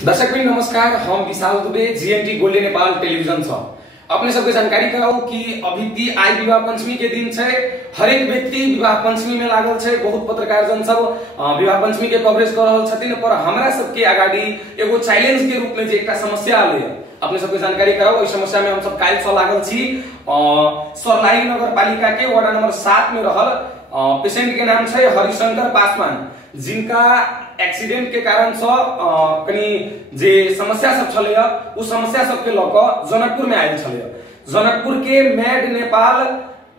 दर्शकबिन नमस्कार, हम Vishal Dubey GMT golden Nepal television छ। अपने सबके जानकारी कराऊ कि अभी ती आई विवाह पंचमी के दिन छे। हरेक व्यक्ति विवाह पंचमी में लागल छे। बहुत पत्रकार जन सब विवाह पंचमी के कवरेज कर रहल छथिन, पर हमरा सबके आगाड़ी एगो चैलेंज के रूप में जे एकटा समस्या आले अपने सबके जानकारी कराऊ। इस समस्या में हम सब काल से लागल छी। सर्लाही नगर पालिका के वार्ड नंबर 7 में रहल पेशेंट के नाम छे हरिशंकर पासवान, जिनका एक्सीडेंट के कारण से कनी जे समस्या सब चले उ समस्या सब के लक जनकपुर में आयल चले। जनकपुर के made Nepal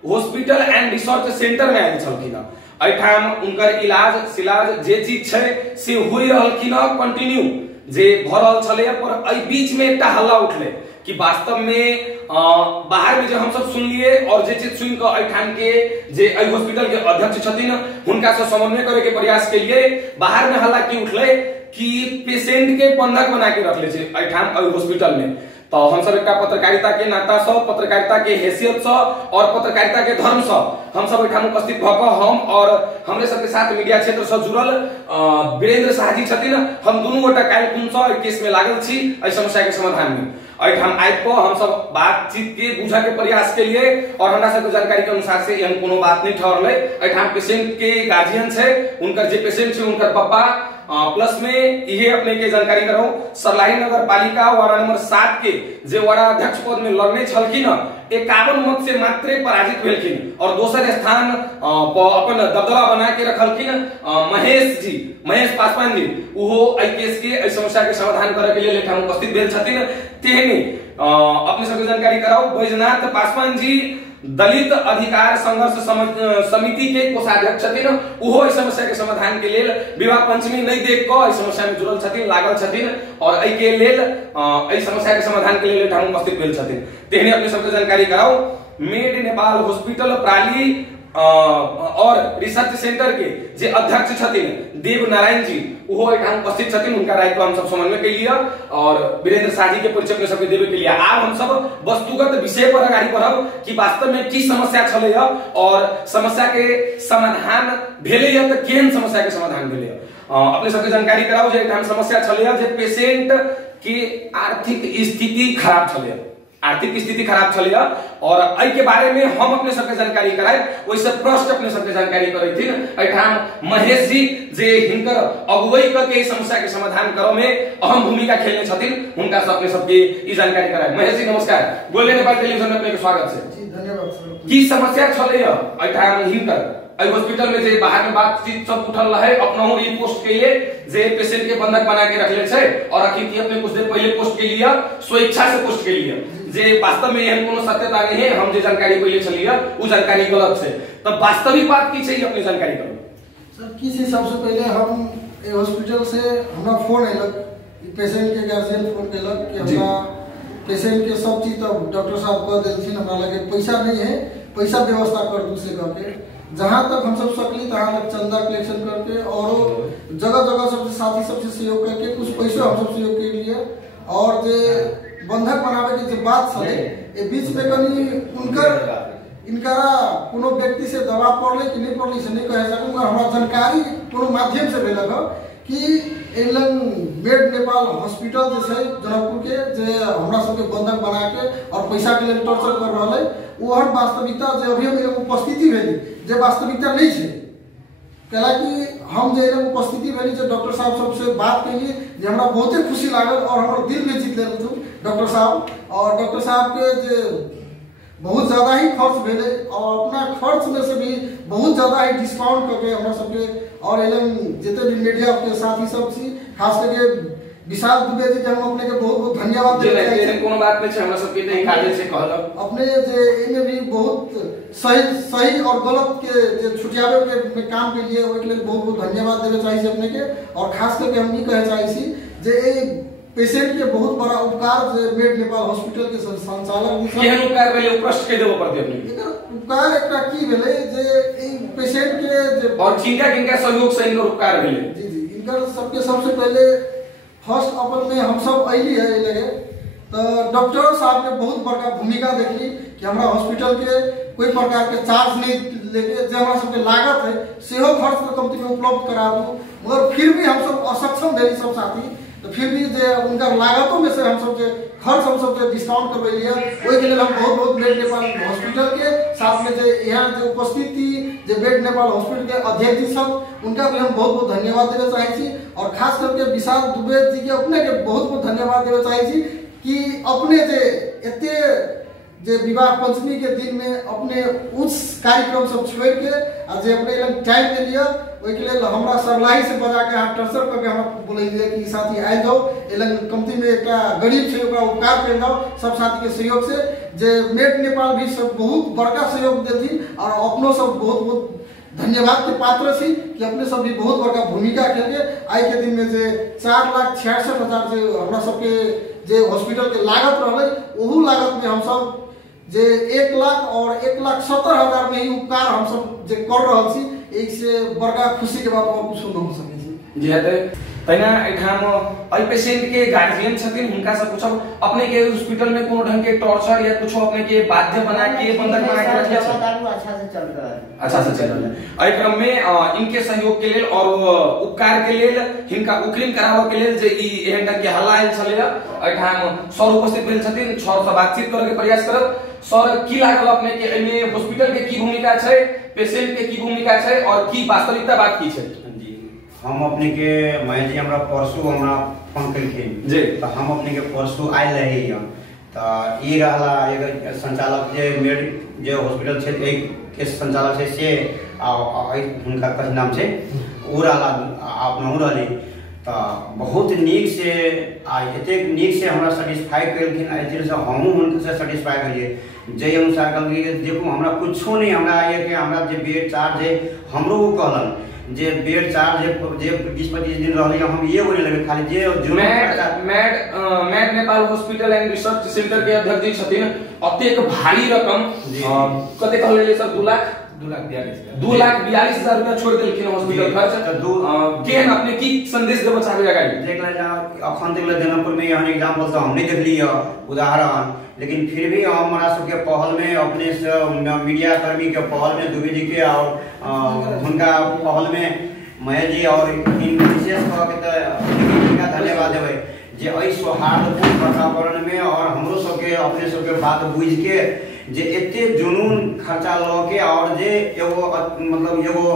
hospital and research centre में आयल छलखिन। एठाम उनकर इलाज सिलाज जे चीज छे से होई रहलखिन कंटिन्यू जे भ रहल छले। पर एई बीच में एकटा हल्ला उठले कि वास्तव में बाहर में जो हम सब सुनलिए और जे चीज सुन के एठाम के जे हॉस्पिटल के अध्यक्ष छथिन हुनका से समन्वय करे के प्रयास के लिए बाहर में हल्ला की उठले कि पेशेंट के बंधक बना के रखले छे एठाम हॉस्पिटल में। तो हम सब एकटा पत्रकारिता के नाता से, पत्रकारिता के हैसियत से और पत्रकारिता के धर्म से हम सब एठाम उपस्थित भक हम और हमरे सबके साथ मीडिया क्षेत्र से जुड़ल वीरेंद्र शाह जी छथिन। हम दोनों गोटा काल कुन से केस में लागल छी एई समस्या के समाधान में। हम आइब को हम सब बातचीत के बुझा के प्रयास के लिए और हमरा सबके जानकारी के अनुसार से एहन कोनो बात नहीं ठहरले। एठाम पेशेंट के गार्जियन छे, उनकर जे पेशेंट छे उनकर पापा प्लस में ये अपने के जानकारी कराऊ सर्लाही नगर पालिका वार्ड नंबर 7 के जे वार्डाध्यक्ष पद में लड़ने छलखिन 51 मत से मात्र पराजित भेलखिन और दोसर स्थान अपन दबदबा बना के रखलखिन महेश पासवान जी। उहो एई केस के एई समस्या के समाधान करे के लिए लेठाम उपस्थित भेल छथिन। तेहने अपने सबके जानकारी कराऊ बैजनाथ पासवान जी दलित अधिकार संघर्ष समिति के कोषाध्यक्ष छथिन। उहो इस समस्या के समाधान के लिए विवाह पंचमी नहीं देख के इस समस्या में जुड़ल छथिन, लागल छथिन और एई के लेल एई समस्या के समाधान के लिए हम उपस्थित भेल छथिन। तेहने अपने सबके जानकारी कराऊ मेड नेपाल हॉस्पिटल प्राली और रिसर्च सेंटर के जे अध्यक्ष छथिन देव नारायण जी उहो एठाम उपस्थित छथिन। उनका राय को हम सब समन्वय के लिए और वीरेंद्र शाह जी के परिचय में सबके देवे के लिए आज हम सब वस्तुगत विषय पर आगाड़ी बढ़ब कि वास्तव में की समस्या चले और समस्या के समाधान भेले त केहन समस्या के समाधान भेले। अपने सबके जानकारी कराऊ जे एठाम समस्या चले जे पेशेंट के आर्थिक स्थिति खराब चले, आर्थिक स्थिति खराब चले और एई के बारे में हम अपने सबके जानकारी कराए। वैसे प्रश्न अपने सबके जानकारी करैथिन एठाम महेश जी जे हिनकर अगुवाई के समस्या के समाधान करे में अहम भूमिका खेलने छथिन। उनका से अपने सबके ई जानकारी कराए। महेश जी नमस्कार, गोल्डन नेपाल टेलिभिजन में अपने स्वागत है जी। धन्यवाद सर। की समस्या चले एठाम हिनकर हॉस्पिटल में जे बाहर में बातचीत सब उठल रहे अपनहु ई पोस्ट के लिए जे पेशेंट के बंधक बना के रखले छे और अखिल अपने कुछ देर पहले पोस्ट के लिए स्वेच्छा से पोस्ट के लिए जे वास्तव में एहन कोनो सत्यता नहीं है। हम जे जानकारी पहले छलिए उ जानकारी गलत छे, तब वास्तविक बात की छे अपने जानकारी करू सर। किसी सबसे पहले हम हॉस्पिटल से हमरा फोन आइलक, पेशेंट के गार्जियन फोन केलक कि हमरा पेशेंट के सब चीज तो डॉक्टर साहब कह देलथिन, हमरा लगे पैसा नहीं है, पैसा व्यवस्था कर दू से कह के जहां तक हम सब सकली तहां तक चंदा कलेक्शन करके और जगह जगह सबसे साथी सबसे सहयोग करके कुछ पैसा हम सब सहयोग के लिए और जे बंधक बनावे के जे बात छले ए बीच में कनी इनकरा कोनो व्यक्ति से दबाव पड़ले कि नहीं पड़ले से नहीं कह सकूंगा। हमरा जानकारी कोनो माध्यम से भेलक कि एलन मेड नेपाल हॉस्पिटल जे छै जनकपुर के जे हमरा सबके बंधक बना के और पैसा के लिए टॉर्चर कर रहल है ओहर वास्तविकता जे अभी उपस्थिति भेली जे वास्तविकता नहीं है। कला कि हम जे उपस्थिति भेली जे डॉक्टर साहब सबसे बात केलिए जे हमरा बहुते खुशी लागल और हमर दिल में जीत लेलु डॉक्टर साहब। और डॉक्टर साहब के जे बहुत ज्यादा ही खर्च भेले और अपना खर्च में से भी बहुत ज्यादा ही डिस्काउंट करके हमरा सबके और एलम जिते भी मीडिया के साथी सब छी खास करके विशाल दुबे जी हम अपने के बहुत बहुत धन्यवाद देते हैं। कोनो बात में हमरा सबके नहीं काजे से कहलक अपने जे एमे भी बहुत सही और गलत के जे छुटियावे के काम के लिए ओइ के लिए बहुत बहुत धन्यवाद देवे चाहिए अपने के। और खास करके हम ई कहे चाहिए छी जे पेशेंट के बहुत बड़ा उपकार जे मेड नेपाल हॉस्पिटल के संचालक केहन उपकार भेले प्रश्न के देबो पड़ते अपने एकर उपकार एकटा की भेले जे ई पेशेंट के जे और किनका सहयोग से इनकर उपकार भेले जी जी इनकर सबके सबसे पहले फर्स्ट अपन में हम सब अइली है लगे तो डॉक्टर साहब के बहुत बड़ा भूमिका देखली कि हमरा हॉस्पिटल के कोई प्रकार के चार्ज नहीं लेके जे हमरा सबके लागत है सेहो खर्च कंपनी में उपलब्ध करा दू। मगर फिर भी हम सब असक्षम भेली सब साथी तो फिर भी जे उनका लागतों में से हम सब जे खर्च हम सब जे डिस्काउंट करवे लिया ओइ के लिए हम बहुत बहुत बेड नेपाल हॉस्पिटल के साथ में जे यहाँ जो उपस्थित थी जे बेड नेपाल हॉस्पिटल के अध्यक्ष जी सब उनका भी हम बहुत बहुत धन्यवाद देवे चाहे छी और खास करके विशाल दुबे जी के अपने के बहुत बहुत धन्यवाद देवे चाहे छी कि अपने जे एते जे विवाह पंचमी के दिन में अपने उच्च कार्यक्रम सब छोड़ के आ जे अपने लग टाइम दे लिया ओइ के लिए हमरा सरलाही से बजा के हाथ ट्रांसफर करके हमरा बोले दिए कि साथी आइ जाओ एलंग कंपनी में एक गरीब से ओकरा उपकार कर दो सब साथी के सहयोग से जे मेड नेपाल भी सब बहुत बड़का सहयोग देथि और अपनो सब बहुत बहुत धन्यवाद के पात्र छी कि अपने सब भी बहुत बड़का भूमिका खेल के आई के दिन में जे 4,66,000 जे हमरा सबके जे हॉस्पिटल के लागत रहले ओहू लागत में हम सब जे 1 लाख और 1,70,000 में ही उपकार हम सब जे कर रहल छी एक से बड़का खुशी के बात और कुछ न हो सके छी जी हते तैना एठाम अइ पेशेंट के गार्जियन छथिन हुनका से पूछब अपने के हॉस्पिटल में कोनो ढंग के टॉर्चर या कुछ अपने के बाध्य बना के बंधक बना के रखले छै अच्छा से चल रहा है अच्छा से चल रहा है अइ क्रम में इनके सहयोग के लेल और उपकार के लेल हिनका उकिल कराबो के लेल जे ई एहन ढंग के हल्ला आयल छले एठाम सर उपस्थित भेल छथिन सर से बातचीत करे के प्रयास करब सर की लागल अपने के एमे हॉस्पिटल के की भूमिका छै पेशेंट के की भूमिका छै और की वास्तविकता बात की छै जी हम अपने के मैं जी हमरा परसू हमरा फोन कलखिन जी तो हम अपने के परसू आइल रही तो ई रहला एगो संचालक जे मेड जे हॉस्पिटल छै एक के संचालक छै से हुनका कथि नाम छै उ रहला अपना रहली तो बहुत नीक से एते नीक से हमरा सेटिस्फाई करलखिन एते से हमहू उनसे सेटिस्फाई करिए जे अनुसार कहलकै देखो हमरा कुछो नहीं हमरा ये के हमरा जे बेड चार्ज है हमरो वो कहलन जे बेड चार्ज जे 20-25 दिन रहले हम ये बोले लगे खाली जे मैड Nepal hospital and research centre के अध्यक्ष जी छथिन अतेक भारी रकम कते कहले सर 2,42,000 रुपया छोड़ देलखिन हॉस्पिटल खर्च केहन अपने की संदेश देबो चाहबे अगाडि देखला अखन देखला जनकपुर में यहाँ एग्जांपल तो हम नहीं देखली उदाहरण लेकिन फिर भी हमारा सबके पहल में अपने मीडिया कर्मी के पहल में दुबे जी के और उनका पहल में महेश जी और विशेष इनका धन्यवाद देवे जे अइ सौहार्दपूर्ण वातावरण में और हमरो सबके अपने सबके बात बुझ के जे एते जुनून खर्चा ल के और जे एगो मतलब एगो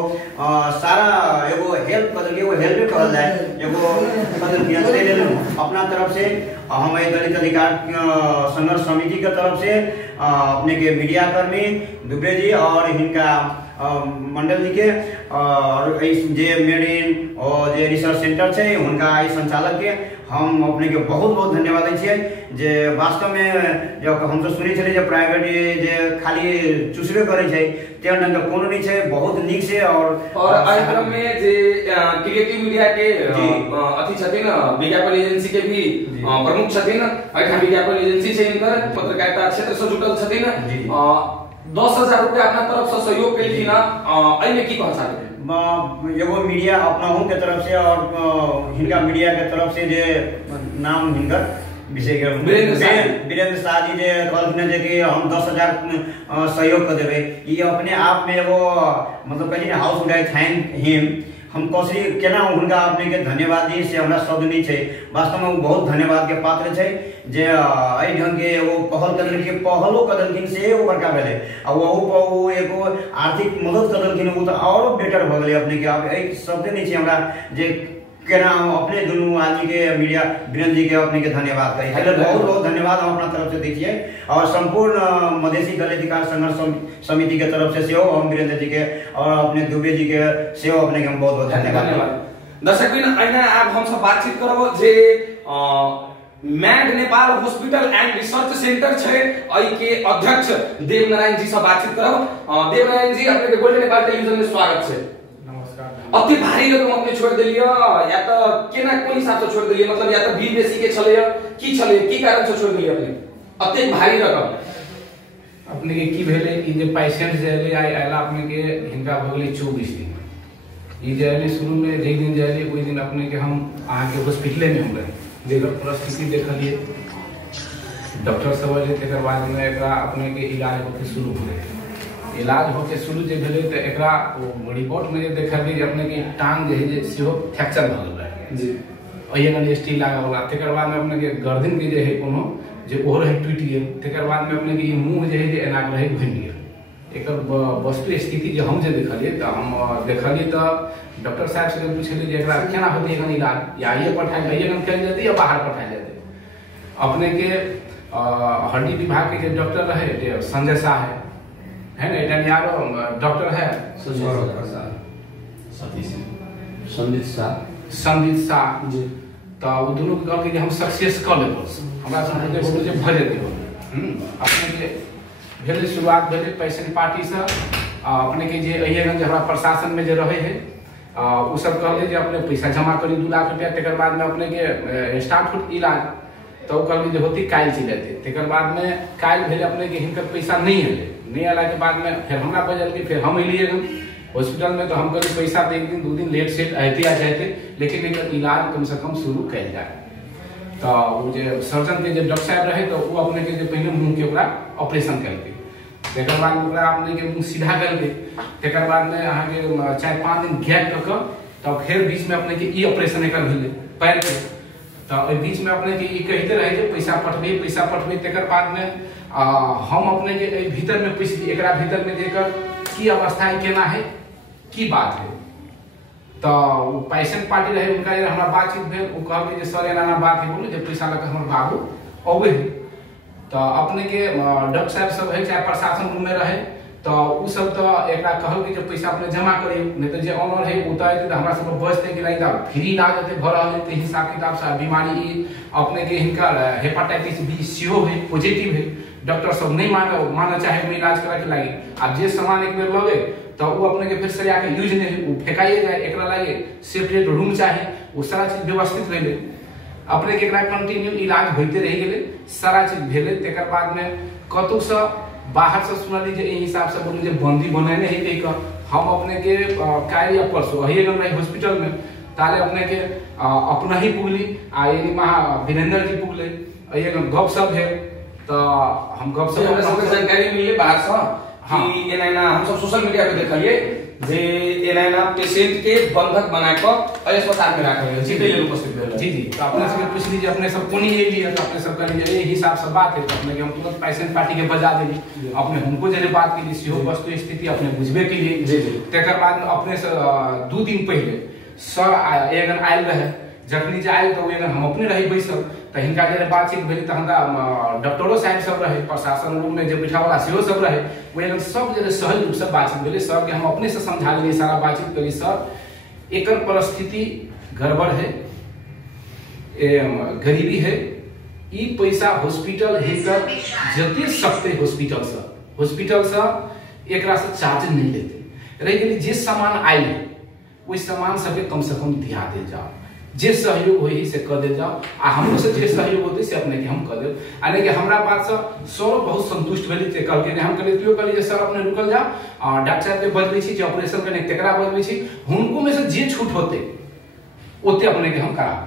सारा एगो हेल्प कर एगो हेल्प करल जाए एगो कदम के लेल अपना तरफ से हम दलित अधिकार संघर्ष समिति के तरफ से अपने के मीडिया कर्मी दुबे जी और इनका मंडल जी के और जे मेड और जे रिसर्च सेंटर छै उनका संचालक के हम अपने के बहुत बहुत धन्यवाद दै छियै जे वास्तव में जो हम तो सुनै छलियै जे प्राइवेट जे खाली चुसबे करै छै तेहन ढंग के कोनो नहीं छै बहुत नीक से और एहि क्रम में जे क्रिएटिव मीडिया के अथी छथिन विज्ञापन एजेंसी के भी प्रमुख छथिन एठाम विज्ञापन एजेंसी छै इनकर पत्रकारिता क्षेत्र से जुटल छथिन 10,000 रुपया अपना तरफ से सहयोग केलखिन एहि में की कह चाहबै एगो मीडिया अपनाहू के तरफ से और हिनका मीडिया के तरफ से जे नाम हिनकर विषय के वीरेंद्र शाह जी जे कहलखिन जे कि हम 10,000 सहयोग कर देबै ई अपने आप में एगो मतलब कहीं house would I thank him हम कसरी केना उनका अपने के धन्यवाद दी से हमरा शब्द नहीं छै वास्तव में बहुत धन्यवाद के पात्र छै जे एहि ढंग के एगो पहल करलखिन के पहलो करलखिन से एगो बड़का भेलै आ वो एगो आर्थिक मदद करलखिन वो तो और बेटर भ गेलै अपने के अब एक शब्द नहीं छै हमरा जे केना अपने दोनों आदमी के मीडिया वीरेंद्र जी के अपने के धन्यवाद कही बहुत बहुत धन्यवाद हम अपना तरफ से दीजिए और संपूर्ण मधेसी दलित अधिकार संघर्ष समिति के तरफ से सेहो हम वीरेंद्र जी के और अपने दुबे जी के सेहो अपने के हम बहुत बहुत धन्यवाद दर्शकबिन अहिना आब हम सब बातचीत करब जे मैड Nepal hospital and research centre छै अइ के अध्यक्ष देवनारायण जी से बातचीत करब देवनारायण जी अपने के गोल्डन नेपाल टेलीविजन में स्वागत छै अति भारी रकम अपने छोड़ दिलिए या तो केना कोन हिसाब से छोड़ दिलिए मतलब या तो भी बेसी के छले की कारण से छोड़ दिलिए अपने अति भारी रकम अपने के की भेले ई जे पेशेंट जे एले आइला अपने के हिनका भ गेलै 24 दिन ई जे एले शुरू में जे दिन जे एले ओइ दिन अपने के हम आहा के हॉस्पिटल में हम रहे जेकर परिस्थिति देखलिए डॉक्टर सब एले तकर बाद में एकरा अपने के इलाज होके शुरू भेलै इलाज होके शुरू जे भेलै त एकरा रिपोर्ट में जे देखलिए अपने के टांग जे है जे सेहो फ्रैक्चर भ गेल रहे जी अयगन स्टील लागल होला तकर बाद में अपने के गर्दन के जे है कोनो जे ओहो रहे टूट गेल तकर बाद में अपने के मुंह जे है जे एना रहे घुम गेल एकर वस्तु स्थिति जे हम जे देखलिए त हम देखलिए त डॉक्टर साहब से पूछलिए जे एकरा केना होते एखन इलाज या ये पठाई अयगन कल जेते या बाहर पठाई जेते अपने के हड्डी विभाग के जो डॉक्टर रहे जे संजय शाह है ना एटा यारो डॉक्टर है संदीप शाह जी तो वो दोनों के कहल कि हम सक्सेस कर लेबो हमरा संगे बोल जे भ जेते अपने के भेले शुरुआत भेले पेशेंट पार्टी से अपने के जे अयगन जे हमरा प्रशासन में जे रहे है उ सब कहले जे अपने पैसा जमा करी 2 लाख रुपया तकर बाद में अपने के स्टार्ट हो इलाज तो कहले जे होती काल चलते तकर बाद में काल भेले अपने के हिनकर पैसा नहीं है नहीं आला के बाद में फिर हमरा बजल के फिर हम एलिए हॉस्पिटल में तो हम कहले पैसा तो 1 दिन 2 दिन लेट सेट आते आ जाते लेकिन एकर इलाज कम से कम शुरू कल जाए तो वो जे सर्जन के जे डॉक्टर साहब रहे तो वो अपने के जे पहले मुंह के ओकरा ऑपरेशन करके तकर बाद ओकरा अपने के मुंह सीधा करके तकर बाद में अहाँ के 4-5 दिन गैप क के तो फिर बीच में अपने के ई ऑपरेशन एकर भेले पैर के तो ओइ बीच में अपने के ई कहते रहे जे पैसा पठबे तकर बाद में हम अपने के भीतर में पूछली एकरा भीतर में जेकर की अवस्था है केना है की बात है तो पेशेंट पार्टी रहे उनका हमारा बातचीत भेल वो कहल जे सर एना बात है बोलू जे पैसा लगे हमर बाबू अबे तो अपने के डॉक्टर साहब सब है चाहे प्रशासन रूम में रहे तो उ सब तो एकरा कहल कि जे पैसा अपने जमा करिए नहीं तो जे ऑनर है उता है तो हमरा सब बचते कि नहीं फ्री इलाज होते भ रहल है हिसाब किताब से बीमारी अपने के हिनकर हेपेटाइटिस बी सीओ है पॉजिटिव है डॉक्टर सब नहीं माने चाहे में इलाज करा के लागे अब जे सामान एक बेर लगे तो वो अपने के फिर से आके यूज नहीं वो फेंकाइए जाए एकरा लागे सेपरेट रूम चाहिए वो सारा चीज व्यवस्थित रहे अपने के एकरा कंटिन्यू इलाज होते रह गेले सारा चीज भेले तकर बाद में कतौ से बाहर से सुनली जे ए हिसाब से बोलू जे बंदी बनाने है कह हम अपने के काल या परसों अयगन रही हॉस्पिटल में ताले अपने के अपना ही पुगली आ यानी महा वीरेंद्र जी पुगले अयगन गपशप है तो हम गपशप जानकारी मिले बाहर से कि एना हम सब सोशल मीडिया पे देखलिए जे एना पेशेंट के बंधक बना के अस्पताल में रखल जी के लिए उपस्थित भेल जी तो अपने से पूछ लीजिए अपने सब कोनी ले लिए तो अपने सब कहलिए ये हिसाब से बात है तो अपने के हम तुरंत पेशेंट पार्टी के बजा देली अपने हमको जे बात के लिए सीहो वस्तु स्थिति अपने बुझबे के लिए जी तकर बाद अपने से 2 दिन पहले सर एगन आयल रहे जखनी जे आयल तो एगन हम अपने रही बैसल तो हिनका जे बातचीत भेली तो हमरा डॉक्टरो साहब सब रहे प्रशासन रूम में जे बैठा वाला सेहो सब रहे वो एगन सब जे सहज रूप से बातचीत भेले सर के हम अपने से समझा लेली सारा बातचीत करी सर एकर परिस्थिति गड़बड़ है गरीबी है ई पैसा हॉस्पिटल हेकर जते सकते हॉस्पिटल से एकरा से चार्ज नहीं लेते रह गेली जे सामान आइल ओइ सामान सबके कम से कम दिया दे जाओ जे सहयोग हो से कर दे जाओ आ हमरो से जे सहयोग होते से अपने के हम कर दे आने के हमरा बात से सर बहुत संतुष्ट भेली ते कहल के हम कहले त्यो कहली जे सर अपने रुकल जाओ डॉक्टर साहब के बजबै छी जे ऑपरेशन करने तेकरा बजबै छी हुनको में से जे छूट होते ओते अपने के हम करा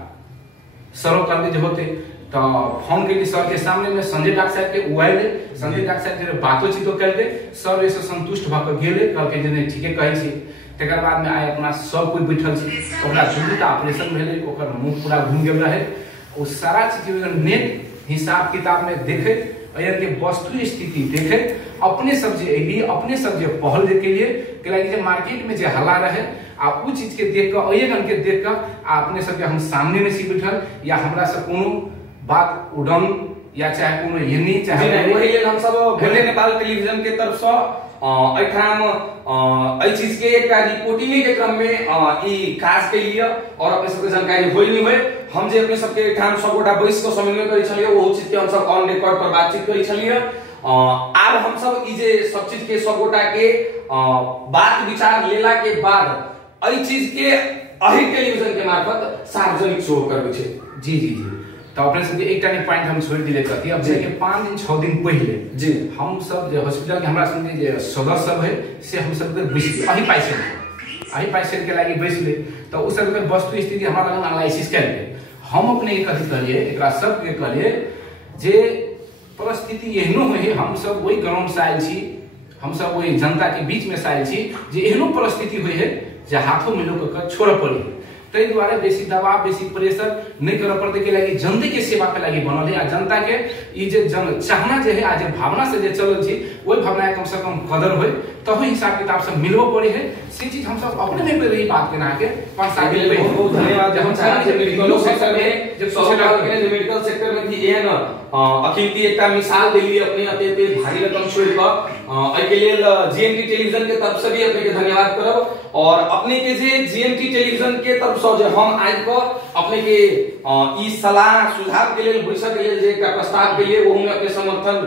सरो कर जे होते तो फोन के सर के सामने में संजय डॉक्टर साहब के उआइले संजय डॉक्टर साहब जे बातो छी तो करते सर ऐसे संतुष्ट भ के गेले कहल के जे ठीके कहै छी तकर बाद में आए अपना सब कोई बैठल छी ओकरा जुटा ऑपरेशन भेले ओकर मुंह पूरा घूम गेल रहे ओ सारा चीज नेट हिसाब किताब में देखे अयर के वस्तु स्थिति देखे अपने सब जे एली अपने सब जे पहल जे के लिए के लागी जे मार्केट में जे हल्ला रहे आ उ चीज के देख के अयगन के देख के आ अपने सब के हम सामने में सी बैठल या हमरा से कोनो बात उड़न या चाहे कोनो यनी चाहे वही लेल हम सब भोले नेपाल टेलीविजन के तरफ से एठाम एहि चीज के एक रिपोर्टिंग के क्रम में ई खास के लिए और अपने सबके जानकारी होई नहीं होय हम जे अपने सबके एठाम सबगोटा बैस के समन्वय करै छलिए ओ चीज के हम सब ऑन रिकॉर्ड पर बातचीत करै छलिए आब हम सब ई जे सब चीज के सबगोटा के बात विचार लेला के बाद एहि चीज के अहि टेलीविजन के मार्फत सार्वजनिक शो करबै छै जी तो अपने सबके एक टाइम पॉइंट हम छोड़ दिले कहती अब जे के 5 दिन 6 दिन पहले जी हम सब जे हॉस्पिटल के हमरा संगे जे सदस्य सब है से हम सब के बैसले अही पैसे के लागी बैसले तो उस सब के वस्तु स्थिति हमरा लग एनालिसिस करके हम अपने एक कथि करिए एकरा सब के करिए जे परिस्थिति एहनो है हम सब वही ग्राउंड से आइल छी हम सब वही जनता के बीच में से आइल छी जे एहनो परिस्थिति होय है जे हाथों में लोग के छोड़ पड़ी तै द्वारा बेसी दबाव बेसी प्रेशर नहीं कर पड़ते के लगी जनता के सेवा के लगी बनल है। जनता के ई जे जन चाहना जे है आज भावना से जे चलल छी ओई भावना कम से कम कदर होय तभी हिसाब किताब से मिलबो पड़े है। से चीज हम सब अपने में रही बात के ना के 5 साल के लिए बहुत धन्यवाद। हम चाहे मेडिकल सेक्टर में जब मेडिकल सेक्टर में भी एहन अखिल की एकटा मिसाल देलिए अपने अते भारी रकम छोड़ के के लिए जीएमटी टेलीविजन के तरफ से भी अपने के धन्यवाद करब। और अपने के जे जीएमटी टेलीविजन के तरफ से जे हम आज को अपने के ई सलाह सुझाव के लिए बैठक के लिए जे का प्रस्ताव के लिए वो में अपने समर्थन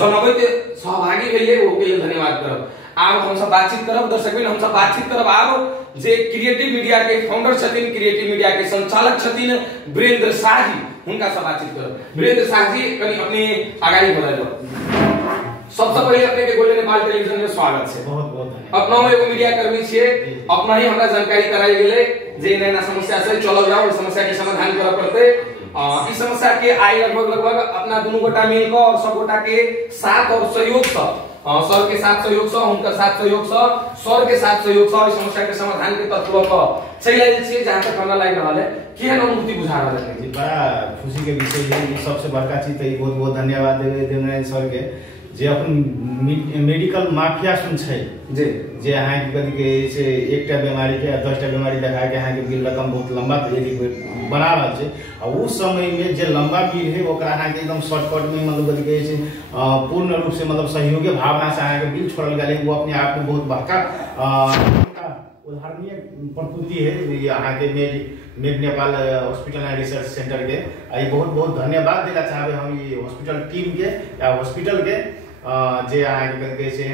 जनबैत सहभागी भेलिए वो के लिए धन्यवाद करब। आब हम सब बातचीत करब दर्शक बिन हम सब बातचीत करब आब जे क्रिएटिव मीडिया के फाउंडर छथिन क्रिएटिव मीडिया के संचालक छथिन वीरेंद्र शाह जी उनका सब बातचीत करब। वीरेंद्र शाह जी कनी अपने आगाड़ी बढ़ाइए। सबसे पहले अपने के गोल्डन नेपाल टेलीविजन में स्वागत है। बहुत बहुत धन्यवाद। अपना एगो मीडिया कर्मी छिए अपना ही हमरा जानकारी कराई गेले जे नया समस्या से चलल जाओ समस्या के समाधान करे पड़ते। इस समस्या के आई लगभग अपना दोनों गोटा मिलकर और सब गोटा के साथ और सहयोग से सर के साथ सहयोग से उनका साथ सहयोग से सर के साथ सहयोग से इस समस्या के समाधान के तत्व पर चल आइल छिए जहां तक हमरा लाग रहल है केहन अनुभूति बुझा रहल है जी। बड़ा खुशी के विषय है। सबसे बड़का चीज तो बहुत बहुत धन्यवाद देवनारायण सर के जे अपन मेडिकल माफिया सुन छै जी जे अहाँ के कथि के से एकटा बीमारी के 10टा बीमारी देखा के अहाँ के बिल रकम बहुत लंबा बना रहल छै और उस समय में जे लंबा बिल है ओकरा अहाँ के एकदम शॉर्टकट में मतलब कथि के पूर्ण रूप से मतलब सहयोगी भावना से अहाँ के बिल छोड़ल गेलै वो अपने आप में बहुत बड़का उदाहरणीय प्रस्तुति है। यहाँ के made Nepal hospital and research centre के बहुत बहुत धन्यवाद देना चाहबे हम ये हॉस्पिटल टीम के या हॉस्पिटल के जे अहाँ के से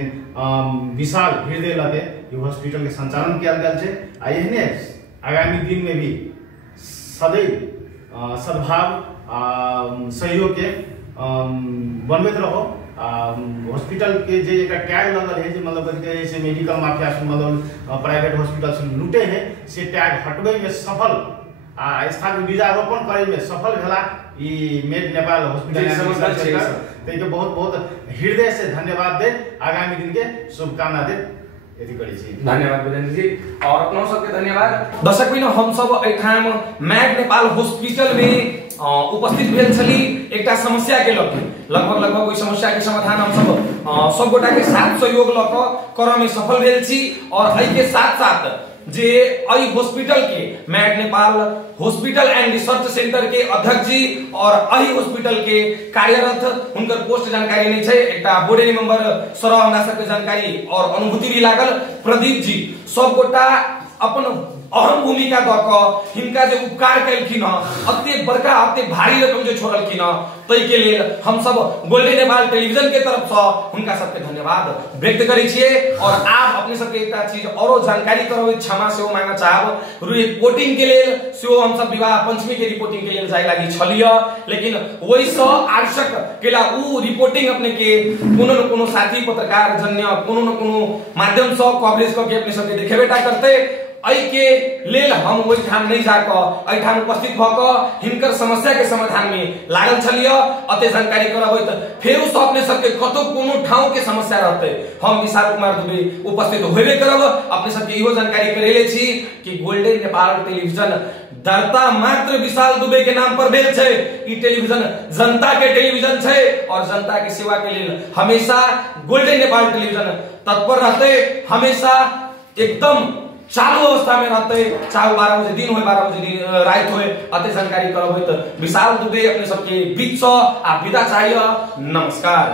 विशाल हृदय लगे ये हॉस्पिटल के संचालन किया गेल छै। एहने आगामी दिन में भी सदैव सद्भाव सहयोग के बनबैत रहो। हॉस्पिटल के जे एक टैग लगल है मतलब से मेडिकल माफिया मतलब प्राइवेट हॉस्पिटल से लूटे है से टैग हटबे में सफल स्थान बीजारोपण करे में सफल भेला ई मेड नेपाल हॉस्पिटल के बहुत बहुत हृदय से धन्यवाद दे आगामी दिन के शुभकामना दे यदि करी छी। धन्यवाद वीरेंद्र जी और अपनों सबके धन्यवाद। दर्शक बिन हम सब एठाम मेड नेपाल हॉस्पिटल में उपस्थित भेल छली एकटा समस्या के लगभग ओई समस्या के समाधान हम सब गोटा के साथ सहयोग ल क करम में सफल भेल छी। और एहि के साथ साथ जे एहि हॉस्पिटल के made Nepal hospital and research centre के अध्यक्ष जी और एहि हॉस्पिटल के कार्यरत उनकर पोस्ट जानकारी नहीं छै एकटा बोर्ड मेंबर सर हमरा सबके जानकारी और अनुभूति भी लागल प्रदीप जी सब गोटा अपन अहम भूमिका द क हिनका जे उपकार कैलखिन अते बड़का अते भारी रकम जे छोड़लखिन तै के लिए हम सब गोल्डन नेपाल टेलीविजन के तरफ से हुनका सबके धन्यवाद व्यक्त करै छियै। और आप अपने सबके एकटा चीज औरो जानकारी करबै क्षमा सेहो मांगना चाहब रिपोर्टिंग के लिए सेहो हम सब विवाह पंचमी के रिपोर्टिंग के लिए जाय लागी छलिय लेकिन ओइ स आवश्यक केला उ रिपोर्टिंग अपने के कोनो न कोनो साथी पत्रकार जन्य कोनो न कोनो माध्यम से कवरेज करके अपने सबके देखेबेटा करते एहि के लेल हम ओहि ठाम नहीं जाकर एहि ठाम उपस्थित भ क हिनकर समस्या के समाधान में लागल छलिय अते जानकारी करबै त फेर उस अपने सबके कतो कोनो ठाव के समस्या रहते हम विशाल कुमार दुबे उपस्थित होबे करब। अपने सबके इहो जानकारी करेले छी कि गोल्डन नेपाल टेलीविजन दरता मात्र विशाल दुबे के नाम पर भेल छै। ई टेलीविजन जनता के टेलीविजन छै और जनता के सेवा के लिए हमेशा गोल्डन नेपाल टेलीविजन तत्पर रहते हमेशा एकदम चालू अवस्था में रहते चाहे 12 बजे दिन हो 12 बजे दिन रात हो अते जानकारी करबै त विशाल दुबे अपने सबके बीच से आ विदा चाहिए। नमस्कार।